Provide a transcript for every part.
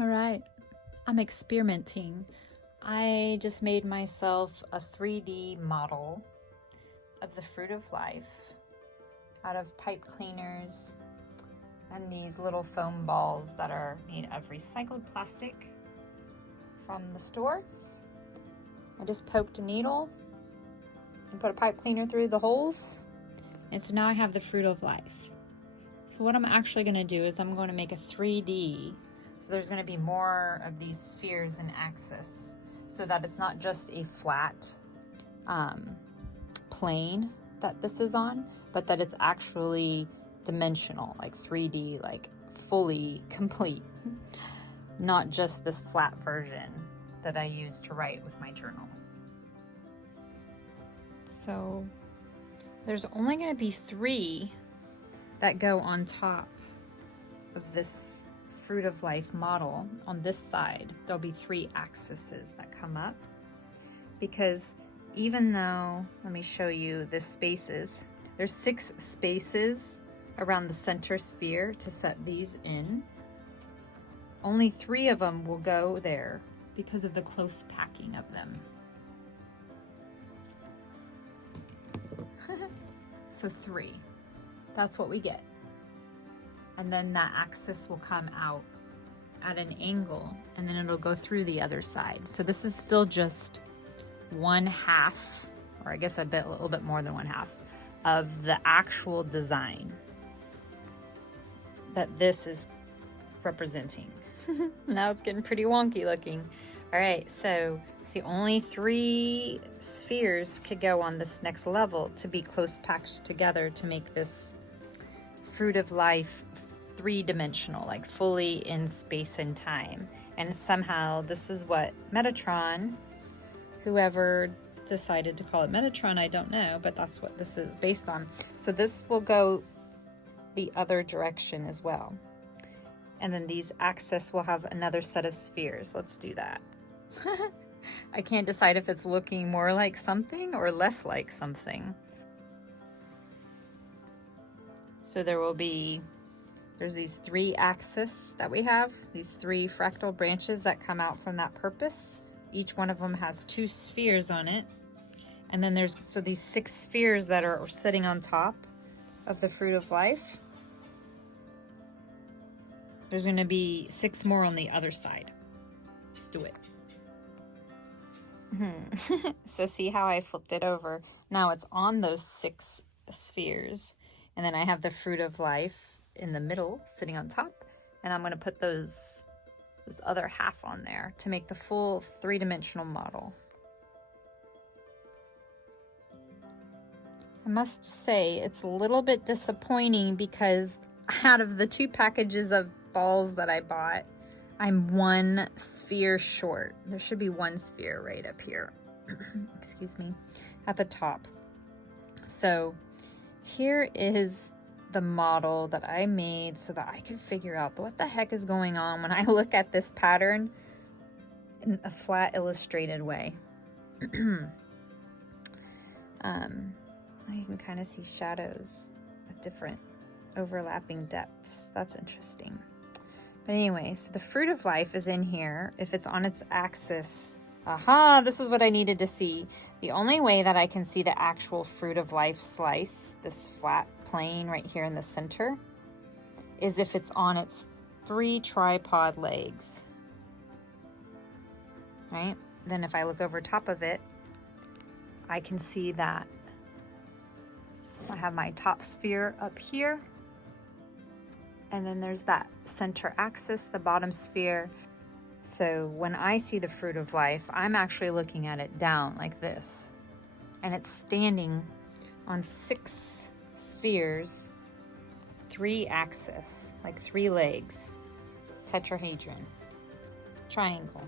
All right, I'm experimenting. I just made myself a 3D model of the fruit of life out of pipe cleaners and these little foam balls that are made of recycled plastic from the store. I just poked a needle and put a pipe cleaner through the holes, and so now I have the fruit of life. So what I'm actually going to do is I'm going to make a 3D. So there's going to be more of these spheres and axis so that it's not just a flat plane that this is on, but that it's actually dimensional, like 3D, like fully complete, not just this flat version that I use to write with my journal. So there's only going to be 3 that go on top of this fruit of life model. On this side, there'll be 3 axes that come up, because even though, let me show you the spaces, there's 6 spaces around the center sphere to set these in. Only 3 of them will go there because of the close packing of them. So 3, that's what we get. And then that axis will come out at an angle, and then it'll go through the other side. So this is still just 1/2, or I guess a little bit more than 1/2 of the actual design that this is representing. Now it's getting pretty wonky looking. All right, so see, only 3 spheres could go on this next level to be close packed together to make this fruit of life 3-dimensional, like fully in space and time. And somehow this is what Metatron, whoever decided to call it Metatron, I don't know, but that's what this is based on. So this will go the other direction as well. And then these axes will have another set of spheres. Let's do that. I can't decide if it's looking more like something or less like something. So there's these 3 axes that we have, these 3 fractal branches that come out from that purpose. Each one of them has 2 spheres on it. And then there's these 6 spheres that are sitting on top of the fruit of life. There's going to be 6 more on the other side. Let's do it. So see how I flipped it over? Now it's on those 6 spheres. And then I have the fruit of life in the middle sitting on top. And I'm going to put this other half on there to make the full 3-dimensional model. I must say it's a little bit disappointing because out of the 2 packages of balls that I bought, I'm 1 sphere short. There should be 1 sphere right up here. Excuse me, at the top. So here is the model that I made so that I could figure out what the heck is going on when I look at this pattern in a flat illustrated way. Now you can kind of see shadows at different overlapping depths. That's interesting. But anyway, so the fruit of life is in here. If it's on its axis, aha, this is what I needed to see. The only way that I can see the actual fruit of life slice, this flat plane right here in the center, is if it's on its 3 tripod legs, right? Then if I look over top of it, I can see that I have my top sphere up here, and then there's that center axis, the bottom sphere. So when I see the fruit of life, I'm actually looking at it down like this, and it's standing on 6 spheres, 3 axes, like 3 legs, tetrahedron, triangle.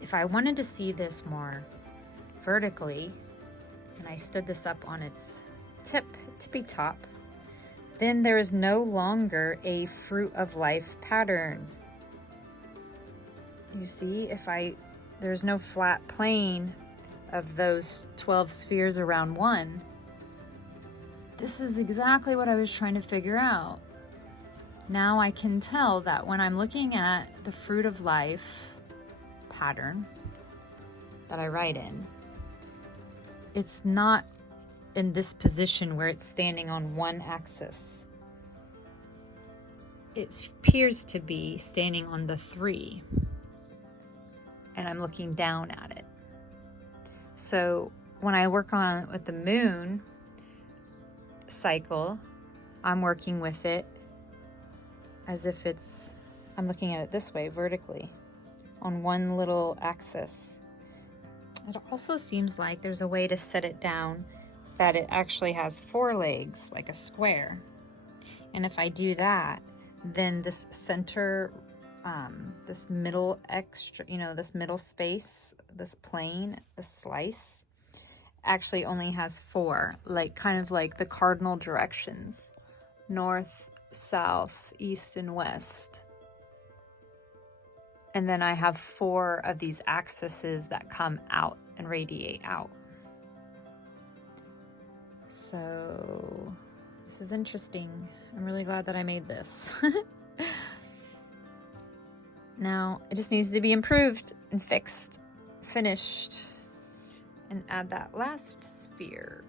If I wanted to see this more vertically, and I stood this up on its tippy top, then there is no longer a fruit of life pattern. You see, there's no flat plane of those 12 spheres around 1. This is exactly what I was trying to figure out. Now I can tell that when I'm looking at the fruit of life pattern that I write in, it's not in this position where it's standing on one axis. It appears to be standing on the 3, and I'm looking down at it. So when I work on with the moon cycle, I'm working with it as if I'm looking at it this way, vertically, on one little axis. It also seems like there's a way to set it down that it actually has 4 legs, like a square. And if I do that, then this center, this middle extra, this middle space, this plane, the slice, actually only has 4, like kind of like the cardinal directions: north, south, east, and west. And then I have 4 of these axes that come out and radiate out. So this is interesting. I'm really glad that I made this. Now it just needs to be improved and fixed, finished, and add that last sphere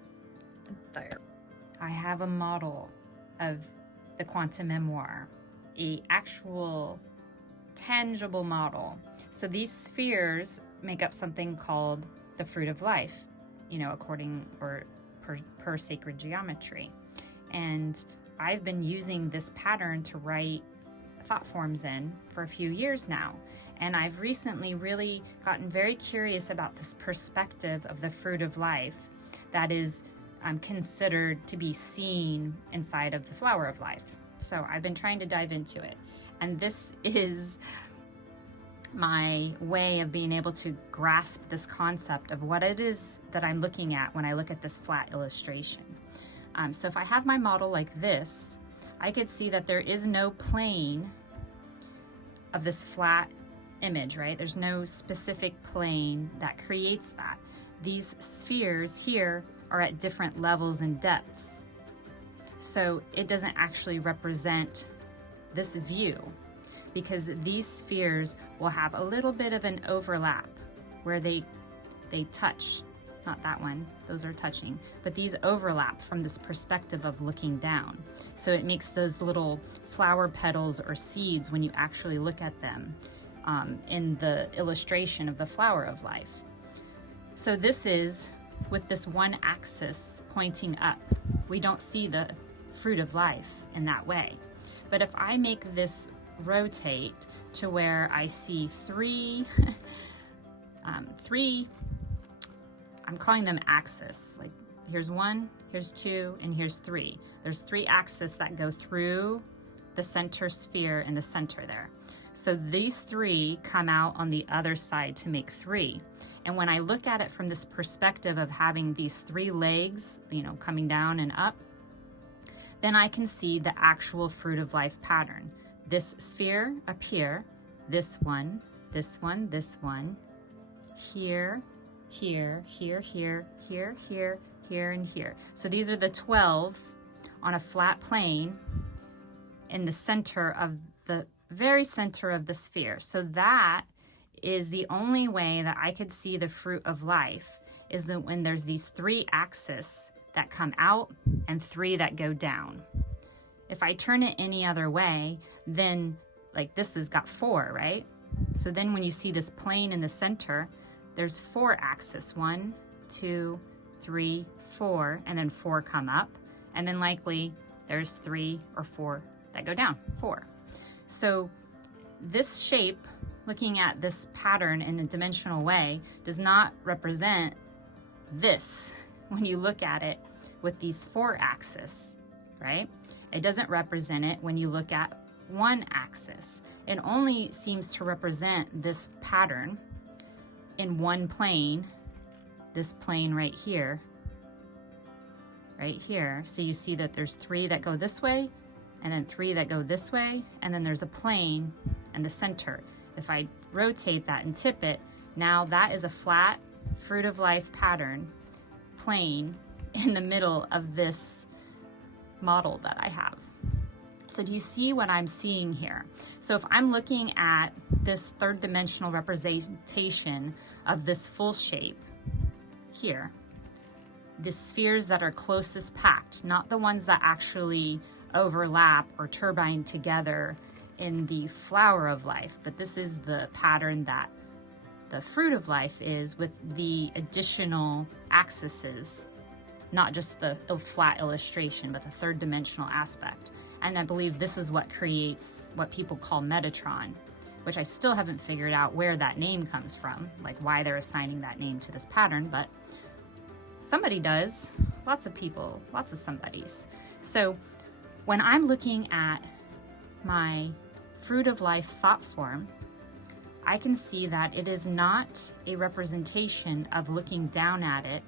there. I have a model of the quantum memoir, a actual tangible model. So these spheres make up something called the fruit of life, according or per sacred geometry. And I've been using this pattern to write thought forms in for a few years now. And I've recently really gotten very curious about this perspective of the fruit of life that is considered to be seen inside of the flower of life. So I've been trying to dive into it. And this is my way of being able to grasp this concept of what it is that I'm looking at when I look at this flat illustration. So if I have my model like this, I could see that there is no plane of this flat image, right? There's no specific plane that creates that. These spheres here are at different levels and depths. So it doesn't actually represent this view, because these spheres will have a little bit of an overlap where they touch. Not that one, those are touching, but these overlap from this perspective of looking down. So it makes those little flower petals or seeds, when you actually look at them in the illustration of the flower of life. So this is with this one axis pointing up. We don't see the fruit of life in that way. But if I make this rotate to where I see 3, I'm calling them axes. Like here's 1, here's 2, and here's 3. There's 3 axes that go through the center sphere in the center there. So these 3 come out on the other side to make 3. And when I look at it from this perspective of having these 3 legs, coming down and up, then I can see the actual fruit of life pattern. This sphere up here, this one, this one, this one, here, here, here, here, here, here, here, and here. So these are the 12 on a flat plane in the center of the very center of the sphere. So that is the only way that I could see the fruit of life, is that when there's these 3 axes that come out and 3 that go down. If I turn it any other way, then like this has got 4, right? So then when you see this plane in the center, there's 4 axes, 1, 2, 3, 4, and then 4 come up. And then likely there's 3 or 4 that go down, 4. So this shape, looking at this pattern in a dimensional way, does not represent this when you look at it with these 4 axes, right? It doesn't represent it when you look at 1 axis. It only seems to represent this pattern in one plane, this plane right here. So you see that there's 3 that go this way, and then 3 that go this way, and then there's a plane in the center. If I rotate that and tip it, now that is a flat fruit of life pattern plane in the middle of this model that I have. So do you see what I'm seeing here? So if I'm looking at this third dimensional representation of this full shape here, the spheres that are closest packed, not the ones that actually overlap or turbine together in the flower of life, but this is the pattern that the fruit of life is, with the additional axes, not just the flat illustration, but the third dimensional aspect. And I believe this is what creates what people call Metatron, which I still haven't figured out where that name comes from, like why they're assigning that name to this pattern, but somebody does. Lots of people, lots of somebodies. So when I'm looking at my fruit of life thought form, I can see that it is not a representation of looking down at it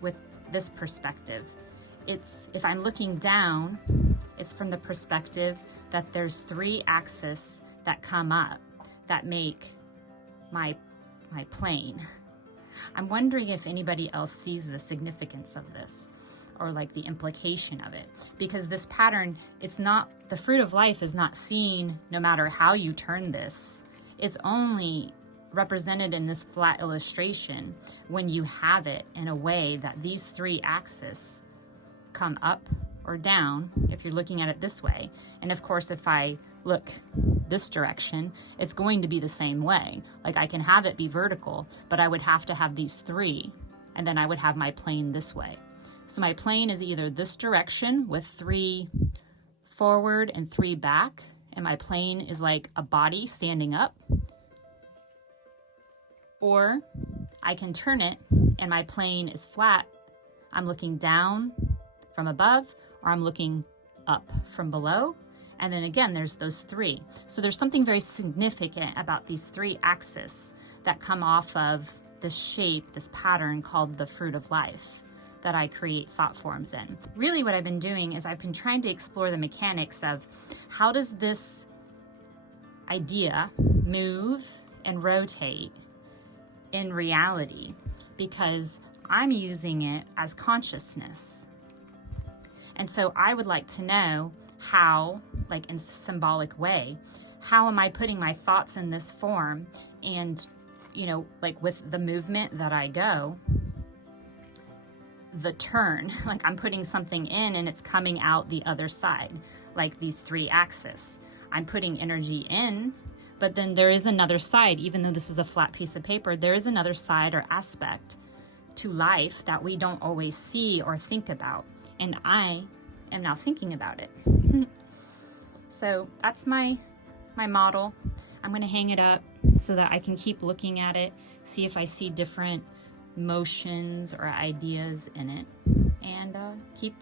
with this perspective. It's, if I'm looking down, it's from the perspective that there's 3 axes that come up that make my plane. I'm wondering if anybody else sees the significance of this, or like the implication of it, because this pattern, it's not, the fruit of life is not seen no matter how you turn this. It's only represented in this flat illustration when you have it in a way that these 3 axes come up or down, if you're looking at it this way. And of course, if I look this direction, it's going to be the same way. Like I can have it be vertical, but I would have to have these 3, and then I would have my plane this way. So my plane is either this direction with 3 forward and 3 back, and my plane is like a body standing up, or I can turn it and my plane is flat. I'm looking down from above, or I'm looking up from below. And then again, there's those 3. So there's something very significant about these 3 axes that come off of this shape, this pattern called the fruit of life that I create thought forms in. Really what I've been doing is I've been trying to explore the mechanics of how does this idea move and rotate in reality, because I'm using it as consciousness. And so I would like to know how, like in a symbolic way, how am I putting my thoughts in this form? And, you know, like with the movement that I go, the turn, like I'm putting something in and it's coming out the other side, like these 3 axes. I'm putting energy in, but then there is another side. Even though this is a flat piece of paper, there is another side or aspect to life that we don't always see or think about. And I am now thinking about it. So that's my model. I'm going to hang it up so that I can keep looking at it, see if I see different motions or ideas in it, and keep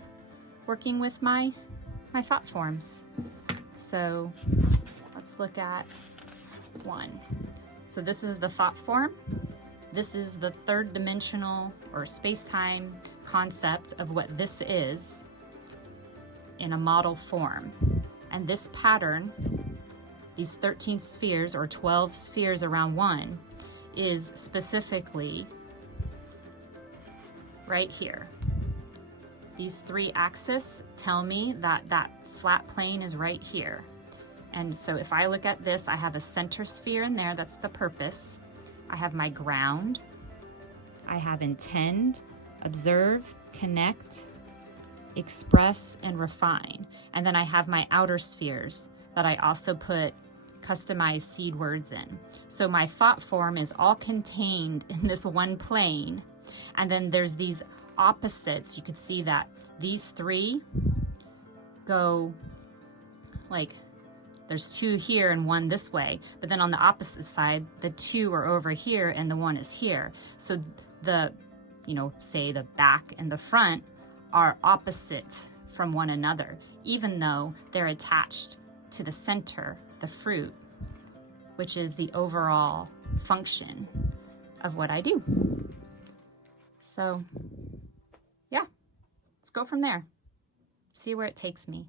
working with my thought forms. So let's look at 1. So this is the thought form. This is the third dimensional or space-time concept of what this is in a model form. And this pattern, these 13 spheres or 12 spheres around 1, is specifically right here. These 3 axes tell me that that flat plane is right here. And so if I look at this, I have a center sphere in there, that's the purpose. I have my ground. I have intend, observe, connect, express, and refine. And then I have my outer spheres that I also put customized seed words in. So my thought form is all contained in this one plane. And then there's these opposites. You could see that these 3 go like, there's 2 here and 1 this way, but then on the opposite side, the 2 are over here and the 1 is here. So the, you know, say the back and the front are opposite from one another, even though they're attached to the center, the fruit, which is the overall function of what I do. So yeah, let's go from there. See where it takes me.